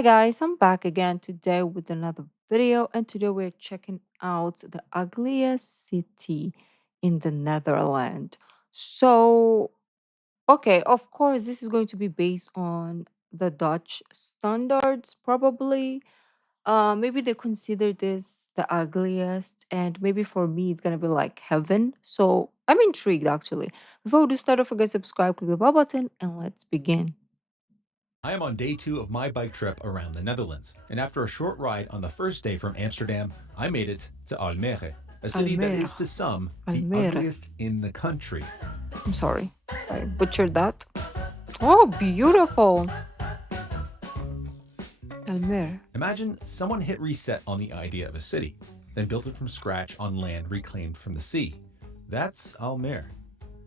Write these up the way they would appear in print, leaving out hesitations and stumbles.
Hi guys, I'm back again today with another video, and today we're checking out the ugliest city in the Netherlands. So, okay, of course, this is going to be based on the Dutch standards, probably. Maybe they consider this the ugliest, and maybe for me, it's gonna be like heaven. So, I'm intrigued actually. Before we do start, don't forget to subscribe, click the bell button, and let's begin. I am on day 2 of my bike trip around the Netherlands, and after a short ride on the first day from Amsterdam, I made it to Almere, a city that Almere, is to some the Almere. ugliest in the country. I'm sorry, I butchered that. Oh, beautiful. Almere. Imagine someone hit reset on the idea of a city, then built it from scratch on land reclaimed from the sea. That's Almere.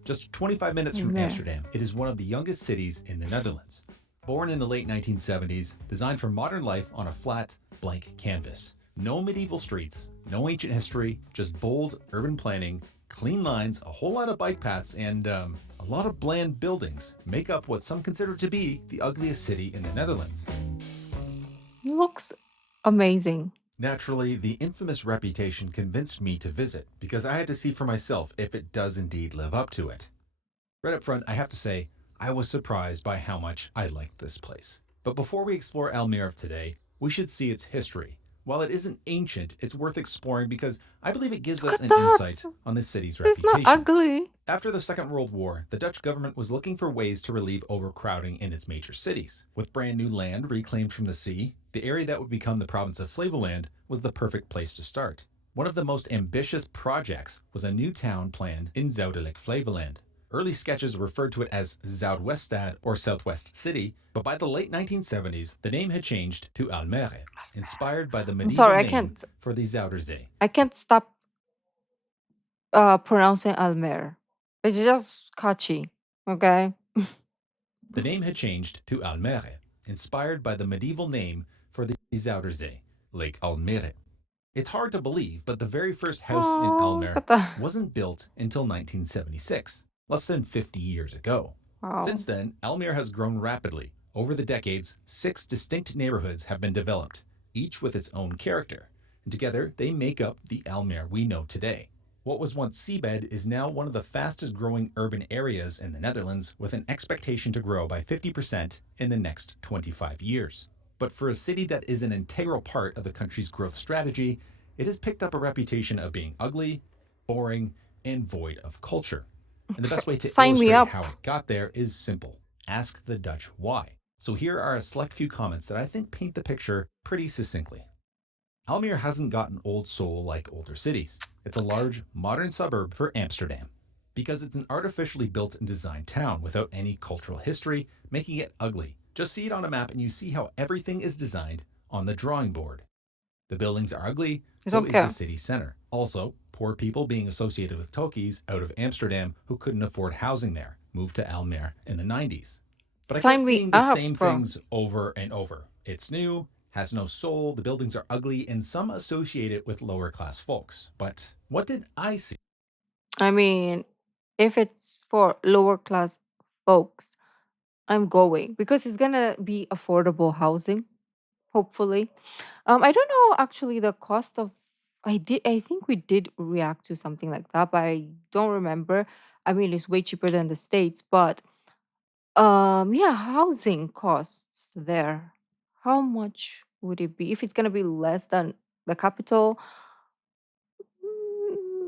Just 25 minutes from Almere. Amsterdam, it is one of the youngest cities in the Netherlands. Born in the late 1970s, designed for modern life on a flat, blank canvas. No medieval streets, no ancient history, just bold urban planning, clean lines, a whole lot of bike paths, and a lot of bland buildings make up what some consider to be the ugliest city in the Netherlands. Looks amazing. Naturally, the infamous reputation convinced me to visit because I had to see for myself if it does indeed live up to it. Right up front, I have to say, I was surprised by how much I liked this place. But before we explore Almere today, we should see its history. While it isn't ancient, it's worth exploring because I believe it gives Look us at an that. insight on the city's This is not reputation. ugly. After the Second World War, the Dutch government was looking for ways to relieve overcrowding in its major cities. With brand new land reclaimed from the sea, the area that would become the province of Flevoland was the perfect place to start. One of the most ambitious projects was a new town planned in zuidelijk Flevoland. Early sketches referred to it as Zuidweststad or Southwest City, but by the late 1970s, the name had changed to Almere, inspired by the I'm medieval sorry, I name can't. for the Zuiderzee. I can't stop pronouncing Almere. It's just catchy. Okay. The name had changed to Almere, inspired by the medieval name for the Zuiderzee, Lake Almere. It's hard to believe, but the very first house in Oh, look Almere at that. wasn't built until 1976, less than 50 years ago. Wow. Since then, Almere has grown rapidly. Over the decades, 6 distinct neighborhoods have been developed, each with its own character, and together they make up the Almere we know today. What was once seabed is now one of the fastest growing urban areas in the Netherlands, with an expectation to grow by 50% in the next 25 years. But for a city that is an integral part of the country's growth strategy, it has picked up a reputation of being ugly, boring, and void of culture. And the best way to Sign me illustrate how up. it got there is simple: ask the Dutch why. So here are a select few comments that I think paint the picture pretty succinctly. Almere hasn't got an old soul like older cities. It's a large, modern suburb for Amsterdam. Because it's an artificially built and designed town without any cultural history, making it ugly. Just see it on a map and you see how everything is designed on the drawing board. The buildings are ugly, It's so is the okay. city center. Also, poor people being associated with Tokies out of Amsterdam who couldn't afford housing there moved to Almere in the 90s. But I Sign kept me seeing the up. same things over and over. It's new, has no soul, the buildings are ugly, and some associate it with lower class folks. But what did I see? I mean, if it's for lower class folks, I'm going because it's gonna be affordable housing, hopefully. I don't know actually the cost of. I think we did react to something like that, but I don't remember. I mean, it's way cheaper than the States, but yeah, housing costs there. How much would it be if it's gonna be less than the capital?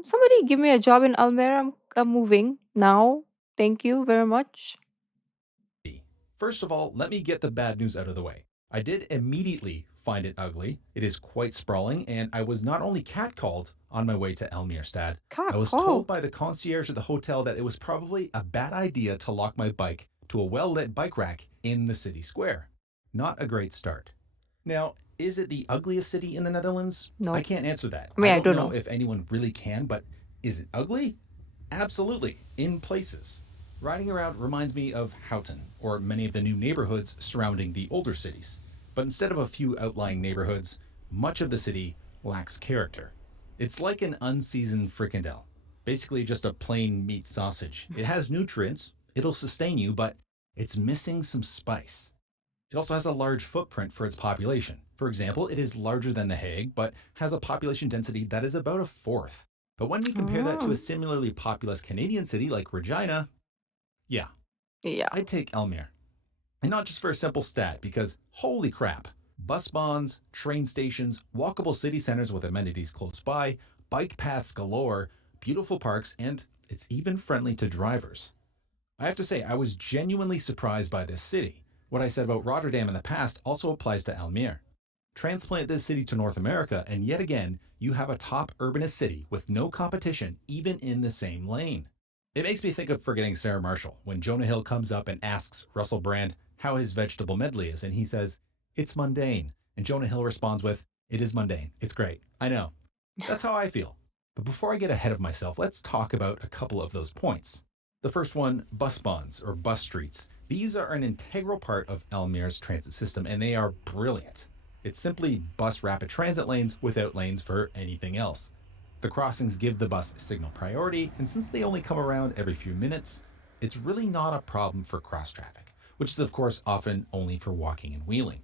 Somebody give me a job in Almere. I'm moving now. Thank you very much. First of all, let me get the bad news out of the way. I did immediately find it ugly. It is quite sprawling, and I was not only catcalled on my way to Elmierstad, I Cat was told by called. the concierge at the hotel that it was probably a bad idea to lock my bike to a well lit bike rack in the city square. Not a great start. Now, is it the ugliest city in the Netherlands? I No, can't answer that. I mean I I don't don't know know. if anyone really can, but is it ugly? Absolutely, in places. Riding around reminds me of Houghton, or many of the new neighborhoods surrounding the older cities. But instead of a few outlying neighborhoods, much of the city lacks character. It's like an unseasoned fricandel, basically just a plain meat sausage. It has nutrients, it'll sustain you, but it's missing some spice. It also has a large footprint for its population. For example, it is larger than The Hague, but has a population density that is about a fourth. But when we compare that to a Mm, similarly populous Canadian city like Regina, yeah, yeah. I'd take Almere. And not just for a simple stat, because holy crap, bus bonds, train stations, walkable city centers with amenities close by, bike paths galore, beautiful parks, and it's even friendly to drivers. I have to say, I was genuinely surprised by this city. What I said about Rotterdam in the past also applies to Almere. Transplant this city to North America, and yet again, you have a top urbanist city with no competition, even in the same lane. It makes me think of Forgetting Sarah Marshall when Jonah Hill comes up and asks Russell Brand how his vegetable medley is, and he says, "It's mundane." And Jonah Hill responds with, "It is mundane. It's great. I know." That's how I feel. But before I get ahead of myself, let's talk about a couple of those points. The first one, bus bonds or bus streets. These are an integral part of Almere's transit system, and they are brilliant. It's simply bus rapid transit lanes without lanes for anything else. The crossings give the bus signal priority, and since they only come around every few minutes, it's really not a problem for cross traffic, which is, of course, often only for walking and wheeling.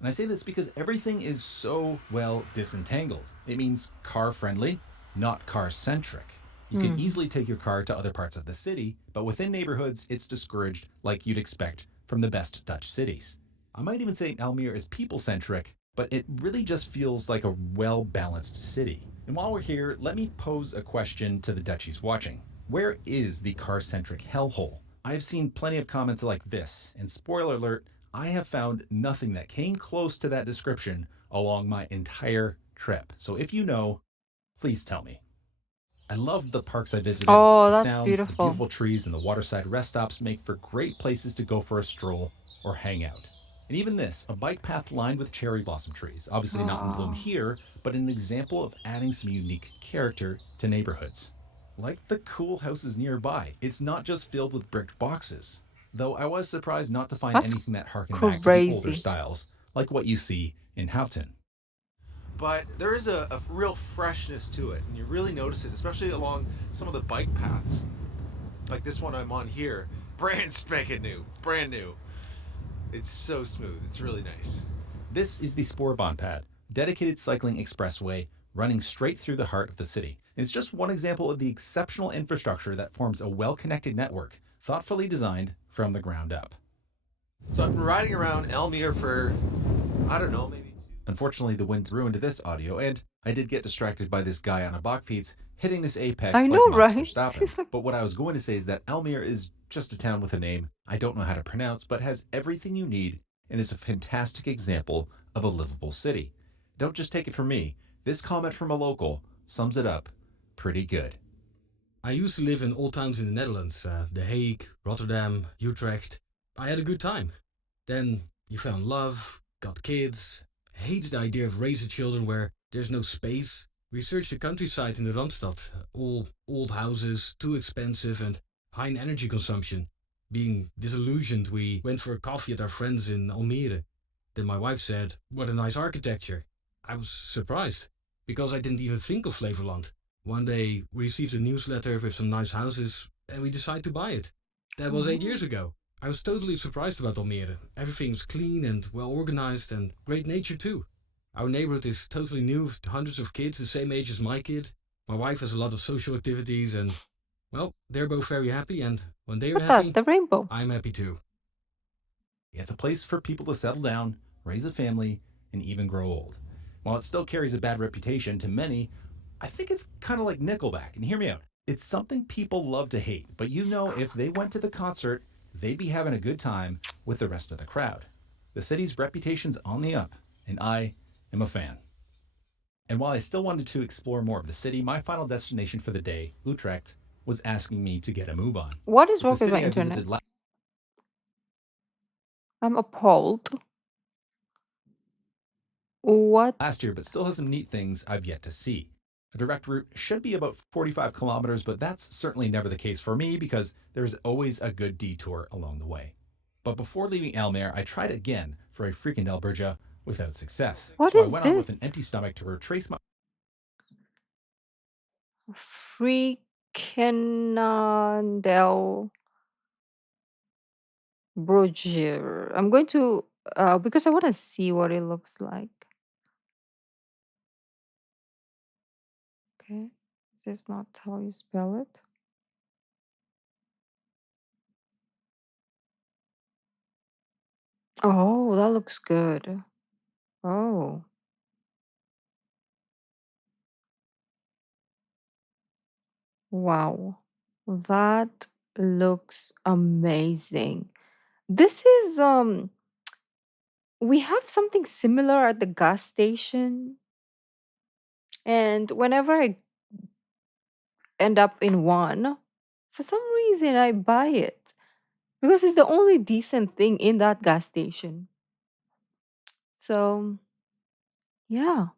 And I say this because everything is so well disentangled. It means car friendly, not car centric. You can Mm. easily take your car to other parts of the city, but within neighborhoods, it's discouraged like you'd expect from the best Dutch cities. I might even say Almere is people centric, but it really just feels like a well balanced city. And while we're here, let me pose a question to the Dutchies watching. Where is the car centric hellhole? I've seen plenty of comments like this, and spoiler alert, I have found nothing that came close to that description along my entire trip. So if you know, please tell me. I loved the parks I visited. Oh, The that's sounds, the beautiful. beautiful trees, and the waterside rest stops make for great places to go for a stroll or hang out. And even this, a bike path lined with cherry blossom trees. Obviously not in bloom Oh, here, but an example of adding some unique character to neighborhoods. Like the cool houses nearby, it's not just filled with bricked boxes. Though I was surprised not to find that's anything that harkened back to the older crazy. styles, like what you see in Houghton. But there is a real freshness to it, and you really notice it, especially along some of the bike paths, like this one I'm on here. Brand spanking new, brand new. It's so smooth. It's really nice. This is the Spoorbaan pad, dedicated cycling expressway running straight through the heart of the city. It's just one example of the exceptional infrastructure that forms a well connected network, thoughtfully designed from the ground up. So I've been riding around Almere for, I don't know, maybe. Unfortunately, the wind ruined this audio, and I did get distracted by this guy on a Bachfiets hitting this I apex like know, Max right? Verstappen. She's like, But what I was going to say is that Almere is just a town with a name I don't know how to pronounce, but has everything you need and is a fantastic example of a livable city. Don't just take it from me. This comment from a local sums it up pretty good. I used to live in old towns in the Netherlands, The Hague, Rotterdam, Utrecht. I had a good time. Then you fell in love, got kids, hated the idea of raising children where there's no space. We searched the countryside in the Randstad, all old houses, too expensive and high in energy consumption. Being disillusioned, we went for a coffee at our friends in Almere. Then my wife said, "What a nice architecture." I was surprised, because I didn't even think of Flevoland. One day we received a newsletter with some nice houses and we decided to buy it. That was 8 years oh, ago. I was totally surprised about Almere. Everything's clean and well organized and great nature too. Our neighborhood is totally new with hundreds of kids the same age as my kid. My wife has a lot of social activities and, well, they're both very happy, and when they're what's that? happy, The rainbow. I'm happy too. It's a place for people to settle down, raise a family, and even grow old. While it still carries a bad reputation to many, I think it's kind of like Nickelback. And hear me out. It's something people love to hate, but you know if they went to the concert, they'd be having a good time with the rest of the crowd. The city's reputation's on the up, and I am a fan. And while I still wanted to explore more of the city, my final destination for the day, Utrecht, was asking me to get a move on. What is It's a wrong with my city I internet? visited I'm appalled. What? last year, but still has some neat things I've yet to see. A direct route should be about 45 kilometers, but that's certainly never the case for me because there's always a good detour along the way. But before leaving Almere, I tried again for a freaking Elberja without success. What So I is went on with an this? empty stomach to retrace my Freaking Brugier. I'm going to because I want to see what it looks like. Okay, is this not how you spell it? Oh, that looks good. Oh, wow. That looks amazing. This is we have something similar at the gas station, and whenever I end up in one, for some reason I buy it because it's the only decent thing in that gas station. So, yeah.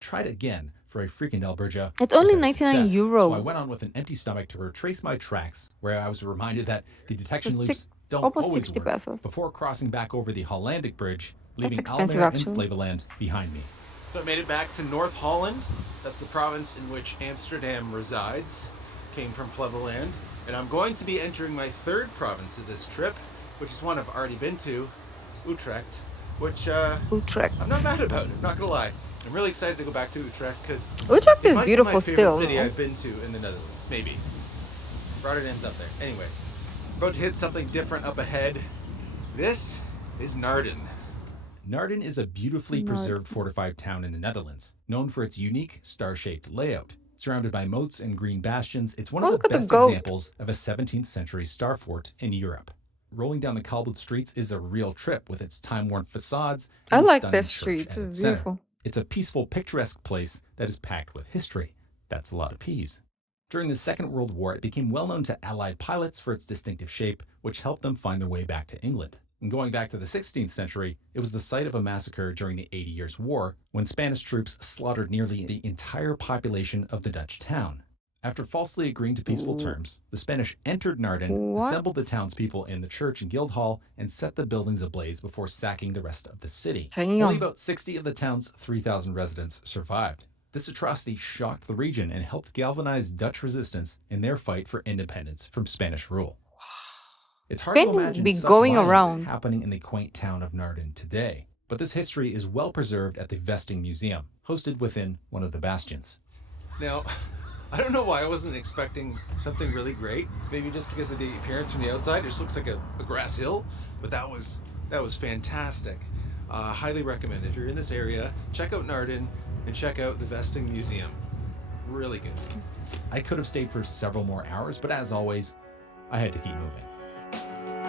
Tried again for a freaking Alberta It's only without 99 success, so I went euros. on with an empty stomach to retrace my tracks, where I was reminded that the For detection six loops don't almost always 60 work, pesos. before crossing back over the Hollandic Bridge, That's leaving expensive Almere and actually. Flevoland behind me. So I made it back to North Holland. That's the province in which Amsterdam resides. Came from Flevoland. And I'm going to be entering my third province of this trip, which is one I've already been to, Utrecht, which I'm not Utrecht. mad about, I'm not gonna lie. I'm really excited to go back to Utrecht because Utrecht it is might be my beautiful favorite still, city no? I've been to in the Netherlands. Maybe. Rotterdam's up there. Anyway, about to hit something different up ahead. This is Naarden. Naarden is a beautifully Not. preserved fortified town in the Netherlands, known for its unique star-shaped layout. Surrounded by moats and green bastions, it's one Oh, of the look at the best goat. examples of a 17th century star fort in Europe. Rolling down the cobbled streets is a real trip with its time-worn facades I and the like this stunning church street. at It's its center. beautiful. It's a peaceful, picturesque place that is packed with history. That's a lot of peas. During the Second World War, it became well known to Allied pilots for its distinctive shape, which helped them find their way back to England. And going back to the 16th century, it was the site of a massacre during the 80 Years' War when Spanish troops slaughtered nearly the entire population of the Dutch town. After falsely agreeing to peaceful W- terms, the Spanish entered Naarden, What? assembled the townspeople in the church and guild hall, and set the buildings ablaze before sacking the rest of the city. Only Damn. about 60 of the town's 3,000 residents survived. This atrocity shocked the region and helped galvanize Dutch resistance in their fight for independence from Spanish rule. It's hard to Spain imagine be such going violence around. happening in the quaint town of Naarden today, but this history is well preserved at the Vesting Museum, hosted within one of the bastions. Now, I don't know why I wasn't expecting something really great. Maybe just because of the appearance from the outside, it just looks like a grass hill. But that was fantastic. Highly recommend if you're in this area, check out Naarden and check out the Vesting Museum. Really good. I could have stayed for several more hours, but as always, I had to keep moving.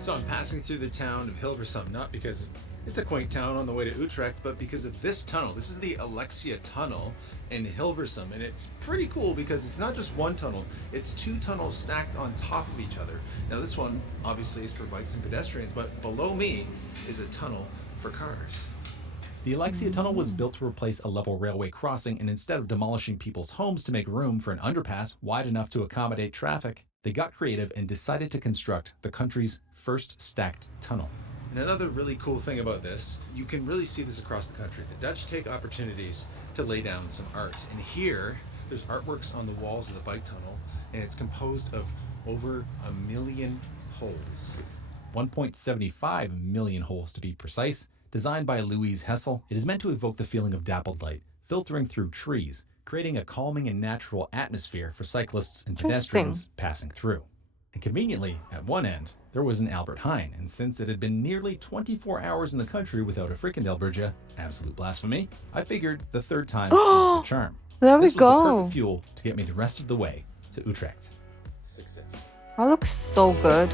So I'm passing through the town of Hilversum, not because it's a quaint town on the way to Utrecht, but because of this tunnel. This is the Alexia tunnel in Hilversum, and it's pretty cool because it's not just one tunnel, it's two tunnels stacked on top of each other. Now this one obviously is for bikes and pedestrians, but below me is a tunnel for cars. The Alexia Tunnel was Mm. built to replace a level railway crossing, and instead of demolishing people's homes to make room for an underpass wide enough to accommodate traffic, they got creative and decided to construct the country's first stacked tunnel. And another really cool thing about this, you can really see this across the country. The Dutch take opportunities to lay down some art. And here, there's artworks on the walls of the bike tunnel, and it's composed of over 1 million holes. 1.75 million holes to be precise. Designed by Louise Hessel, it is meant to evoke the feeling of dappled light, filtering through trees, creating a calming and natural atmosphere for cyclists and Interesting. pedestrians passing through. And conveniently, at one end, there was an Albert Heijn, and since it had been nearly 24 hours in the country without a Frikandel absolute blasphemy, I figured the third time was the charm. There we This was the perfect go. fuel to get me the rest of the way to Utrecht. Success. That looks so good.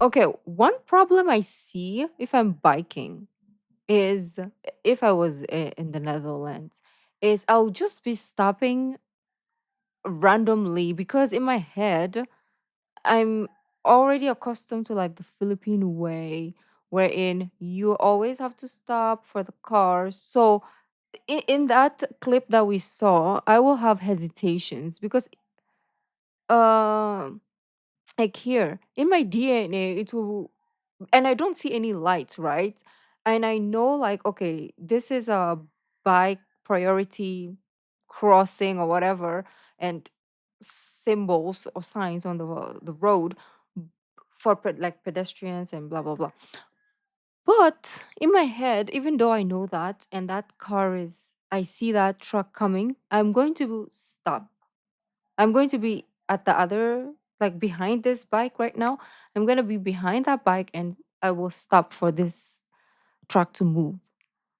Okay, one problem I see if I'm biking is if I was in the Netherlands is I'll just be stopping randomly because in my head I'm already accustomed to like the Philippine way wherein you always have to stop for the cars. So in that clip that we saw, I will have hesitations because um Like here in my DNA, it will, and I don't see any lights, right? And I know, like, okay, this is a bike priority crossing or whatever, and symbols or signs on the road for like pedestrians and blah blah blah. But in my head, even though I know that, and that car is, I see that truck coming, I'm going to stop. I'm going to be at the other, like behind this bike right now. I'm going to be behind that bike and I will stop for this truck to move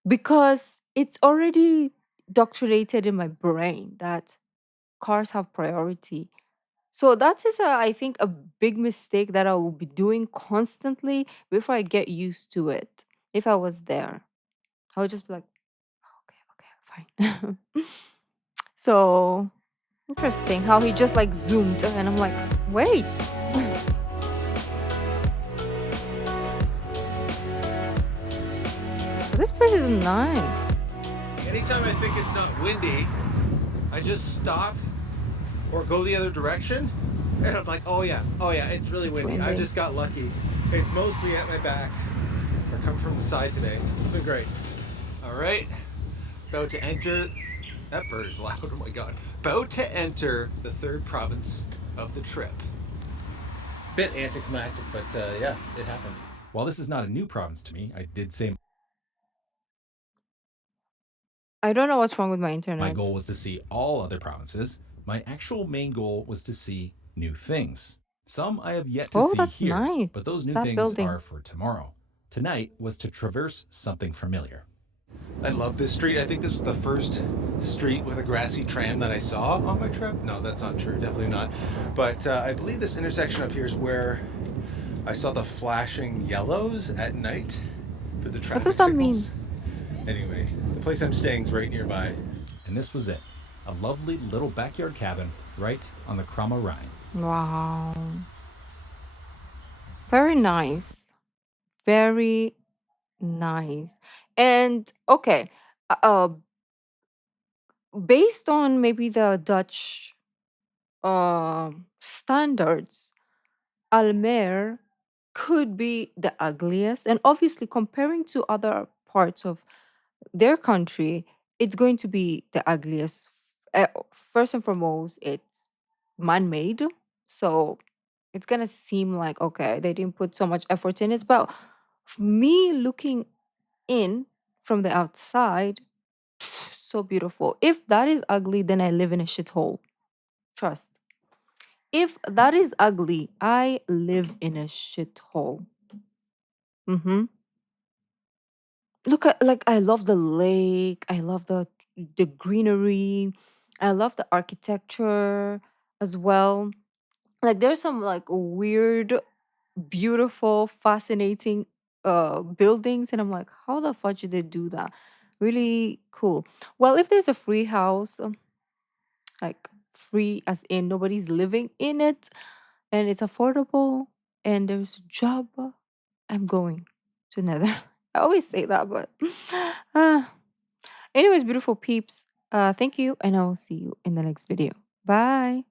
because it's already doctrinated in my brain that cars have priority. So that is, I think, a big mistake that I will be doing constantly before I get used to it. If I was there, I would just be like, okay, okay, fine. So interesting how he just like zoomed, and I'm like, wait, this place is nice. Anytime I think it's not windy, I just stop or go the other direction, and I'm like, oh yeah, it's really It's windy. I windy. just got lucky. It's mostly at my back or come from the side today. It's been great. All right, about to enter. That bird is loud. Oh my god. About to enter the third province of the trip. Bit anticlimactic, but yeah, it happened. While this is not a new province to me, I did say I don't know what's wrong with my my internet. goal was to see all other provinces. My actual main goal was to see new things. Some I have yet to Oh, see that's here, nice. but those new That things building. are for tomorrow. Tonight was to traverse something familiar. I love this street. I think this was the first street with a grassy tram that I saw on my trip. No, that's not true. Definitely not. But I believe this intersection up here is where I saw the flashing yellows at night for the What does traffic that mean? signals. Anyway, the place I'm staying is right nearby. And this was it, a lovely little backyard cabin right on the Krama Rhine. Wow. Very nice. Very nice. And okay, based on maybe the Dutch standards, Almere could be the ugliest. And obviously, comparing to other parts of their country, it's going to be the ugliest. First and foremost, it's man made. So it's going to seem like, okay, they didn't put so much effort in it. But me looking in from the outside, so beautiful. If that is ugly, then I live in a shithole. Trust. If that is ugly, I live in a shithole. Mm-hmm. Look at, like, I love the lake. I love the greenery. I love the architecture as well. Like there's some like weird, beautiful, fascinating buildings, and I'm like, how the fuck did they do that? Really cool. Well, if there's a free house, like free as in nobody's living in it, and it's affordable, and there's a job, I'm going to Nether. I always say that, but uh, anyways, beautiful peeps. Thank you, and I will see you in the next video. Bye.